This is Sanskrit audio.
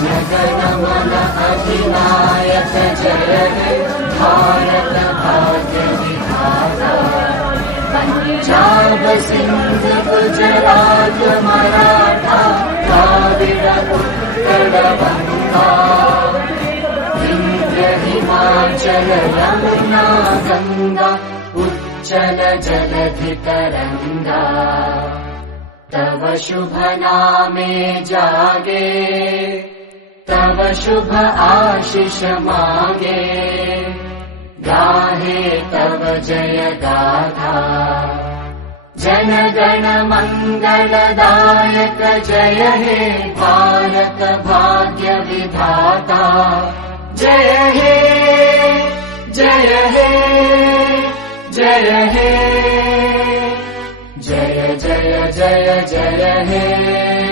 गण अधिनायक जय हे भारत भाग्य विधाता। पंजाब सिंध गुजरात मराठा द्राविड उत्कल बंगा। विंध्य हिमाचल यमुना गंगा उच्चल जलधि तरंगा। तव शुभ नामे जागे तव शुभ आशीष मागे। गाहे तव जय गाथा जन गण मंगलदायक जय हे भारत भाग्य विधाता। जय हे जय हे जय हे जय जय जय जय हे।